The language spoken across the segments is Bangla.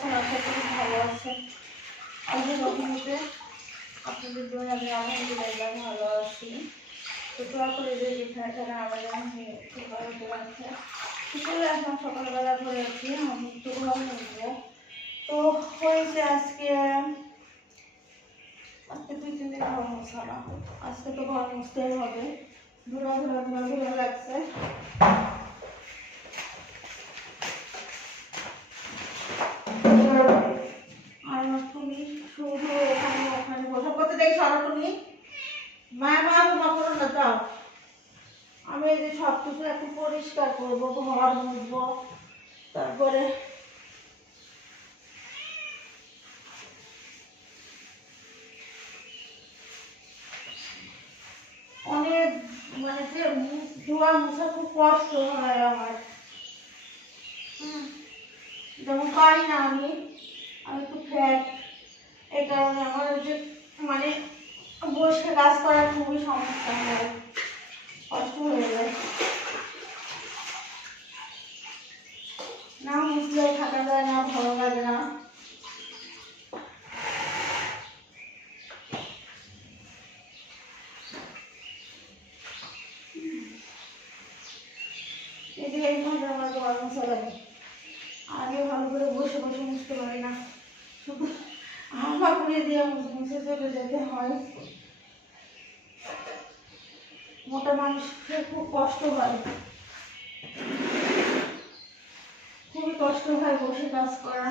আছেন? আশা করি ভালো আছেন। আজকে রকমতে আপনাদের জন্য আমি আলহামদুলিল্লাহ ভালো আছি। তো দোয়া করে যে যেখানে আমরা যেমন খুব ভালো করে আছে সেগুলো এখন সকালবেলা করে আছি। আমি একটু ঘর মুছবো। তো হয়েছে আজকে 2-3 দিন ঘর মুছা না। আজকে তো ঘর মুছতেই হবে। ধুলা লাগছে। আর তুমি শুধু ওখানে বসে করতে দেখি সরো তুমি। করো না যাও। আমি এই যে সব কিছু একটু পরিষ্কার করবো, ঘর মুছবো, তারপরে অনেক মানে যে ধোয়া মুছা খুব কষ্ট হয় আমার। যেমন পারি না আমি একটু ফ্যাট, এই কারণে আমার যে মানে বসে কাজ করার খুবই সমস্যা হয়, কষ্ট হয়ে যায়। না মুছলেও থাকা যায় না, ভালো লাগে না। এই যে এইভাবে আমার ঘর মুছা লাগে। আগে ভালো করে বসে বসে মুছতে পারি না, শুধু হামা করে দিয়ে মুছে চলে যেতে হয়। মোটা মানুষের খুব কষ্ট হয়, খুবই কষ্ট হয় বসে কাজ করা।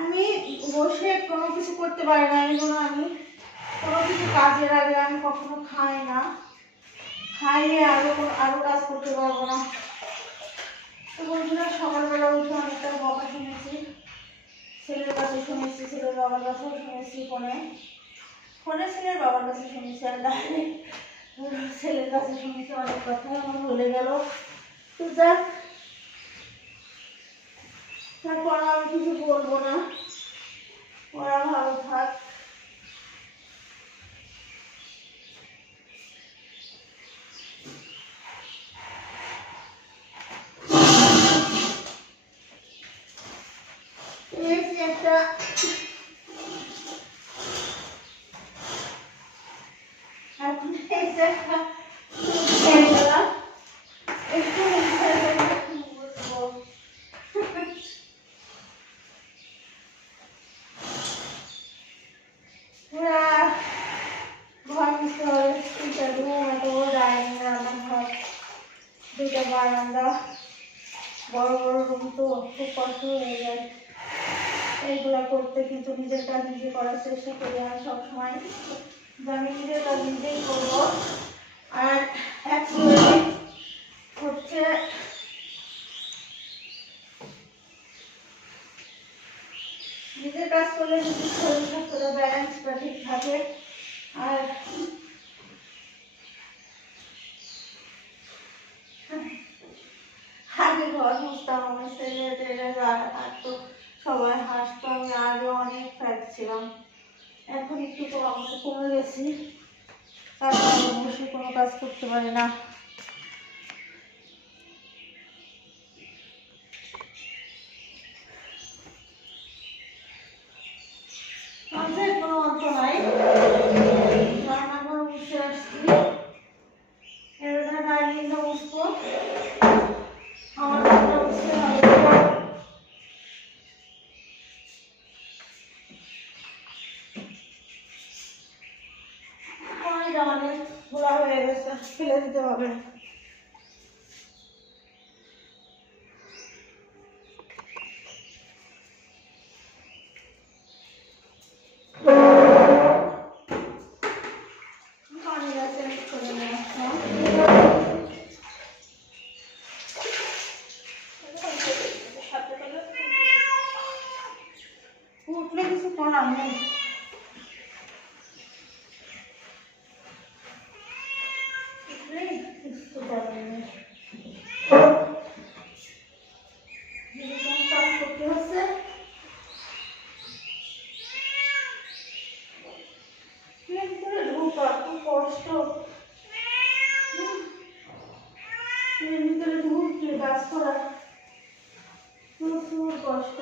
আমি বসে কোনো কিছু করতে পারি না, এই জন্য আমি কোনো কিছু কাজের আগে আমি কখনো খাই না। খাইলে আরো কাজ করতে পারবো না। তো বন্ধুরা, সকালবেলা উঠে অনেকটা বকা শুনেছি, ছেলের কাছে শুনেছি, ছেলের বাবার কাছেও শুনেছি, ফোনে ছেলের বাবার কাছে শুনেছি, আর ছেলের কাছে শুনেছি। অনেক কথাই আমার ভুলে গেল। তো যাক, তারপর আমি কিছু বলবো না, ওরা ভালো থাক। একটা এখন একটা একটু ঘর মুছতে হবে। 3টা রুম, এত বড় ডাইনিং, রান্নাঘর, 2টা বারান্দা, বড় বড় রুম, তো খুব কষ্ট হয়ে যায় এইগুলা করতে। কিন্তু নিজের কাজ নিজে করার চেষ্টা করি আর সবসময় যে আমি নিজের কাজ নিজেই করবো। আর হচ্ছে নিজের কাজ করলে যদি শরীর স্বাস্থ্যটা ব্যালেন্সটা ঠিক থাকে। আর আগে ঘর মুছতাম, আমার ছেলে টেলে থাকতো, সবাই হাসতো। আমি আগে অনেক ফ্যাট ছিলাম, এখন একটু তো আমাকে কমে গেছি, তারপরে বসে কোনো কাজ করতে পারি না। কাজের কোনো অন্ত নাই। রান্নাঘর মুছে আসছি, এবার ডাইনিংটা মুছবো, আমার ঘরটা মুছতে হবে। অনেক ঘোলা হয়ে গেছে, ফেলে দিতে হবে। উঠলে কিছু করার নেই। কিছু করার নেই, কাজ করতে হচ্ছে। কষ্ট।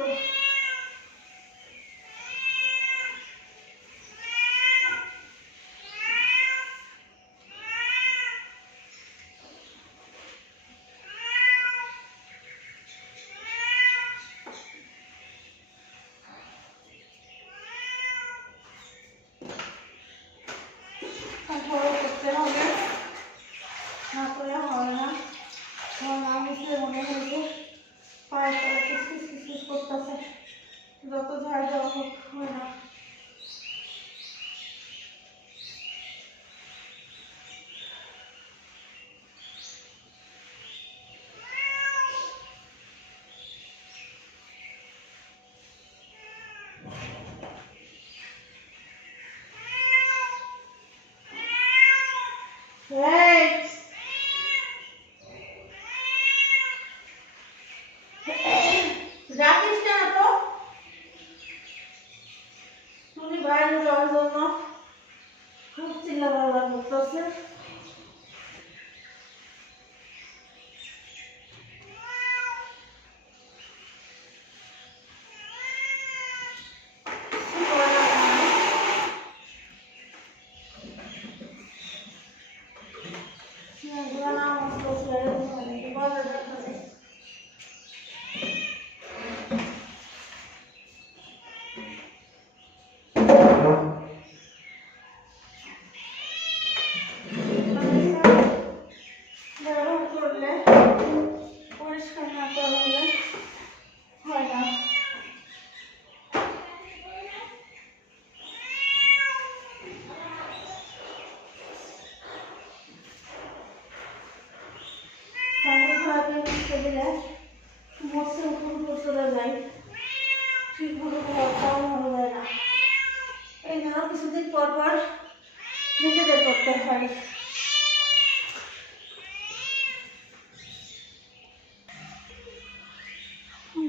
করতে হবে, না করলে হয় না। আমার না বুঝলে মনে হয় যে পায়ের তলা কিসকিস কিসকিস করতেছে, যত ঝাড় দেওয়া হোক হয় না। রাখিস না তো তুমি বাইরে যাওয়ার জন্য খুব চিল্লাপাল্লা করতেছে। পরিষ্কার না করলে হয় না। পানি খাওয়াতে মিশতে দিলে মশে উপর চলে যায়, ঠিকভাবে খাওয়াটাও ভালো যায় না। এই জন্য কিছুদিন পর পর নিজেদের করতে হয়।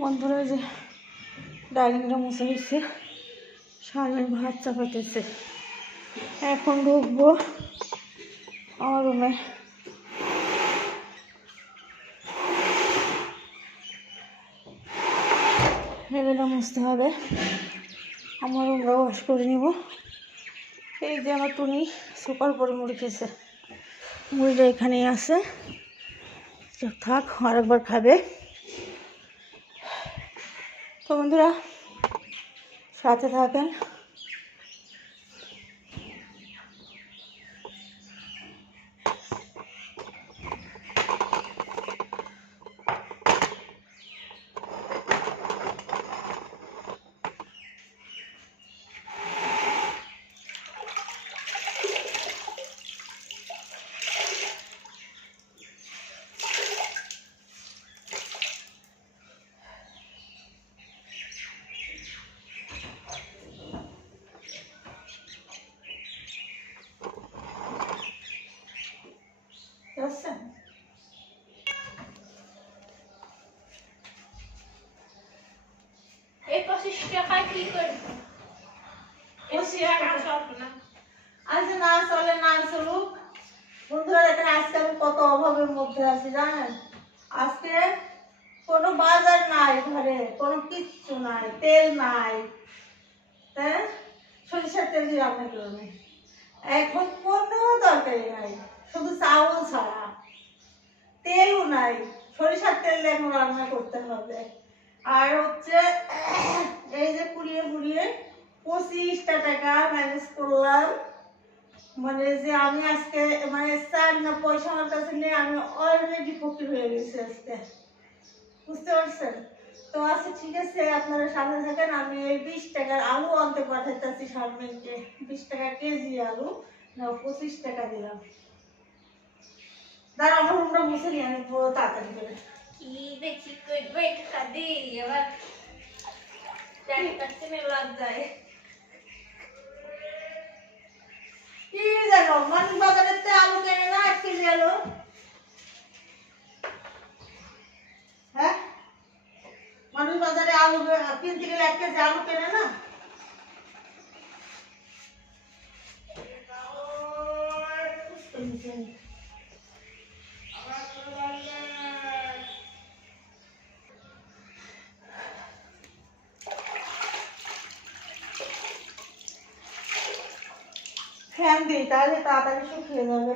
বন্ধুরা যে ডাইনিংটা মুছে দিচ্ছে, সামনে ভাত চাপাইতেছে। এখন ঢুকবো আমার রুমে। টেবিলটা মুছতে হবে, আমার রুমটা ওয়াশ করে নিব। এই যে আমার টুনি সুপার পরে মুড়ি খেয়েছে, মুড়িটা এখানেই আছে, থাক আরেকবার খাবে। তো বন্ধুরা সাথে থাকেন। আচ্ছা না চলে না চলুক। বন্ধুরা দেখেন আজকে আমি কত অভাবের মধ্যে আছি জানেন। আজকে কোনো বাজার নাই, ঘরে কোনো কিচ্ছু নাই, তেল নাই, হ্যাঁ সরিষার তেল দিয়ে রান্না করবে। এখন কোনো তরকারি নাই, শুধু চাউল ছাড়া, তেলও নাই, সরিষার তেল দিয়ে এখন রান্না করতে হবে। আর হচ্ছে এই যে পুড়িয়ে পুড়িয়ে 25টা টাকা ম্যানেজ করলাম। মানে যে আমি আজকে মানে চার না পয়সা আমার কাছে নেই, আমি অলরেডি ফকির হয়ে গেছি আজকে, বুঝতে পারছেন? তো আচ্ছা ঠিক আছে, আপনারা সাথে থাকেন। আমি এই 20 টাকার আলু আনতে পাঠাইতেছি শারমিনকে, 20 টাকা কেজি আলু না 25 টাকা দিলাম। দাঁড়া আমার রুমটা মুছে নিয়ে আমি তাড়াতাড়ি করে কি দেখি করবে খাদি এবার চারি পাঁচটা লজ্জায় কি জানো মানুষ বাজারের থেকে আলু কেনে না 1 কেজি আলু, হ্যাঁ মানুষ বাজারে আলু কিনতে গেলে 1 কেজি আলু কেনে না। ফ্যান দিই, তাহলে তাড়াতাড়ি শুকিয়ে যাবে।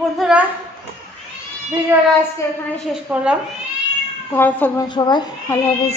বন্ধুরা, ভিডিওটা আজকে এখানেই শেষ করলাম। ভালো থাকবেন সবাই, আল্লাহ হাফেজ।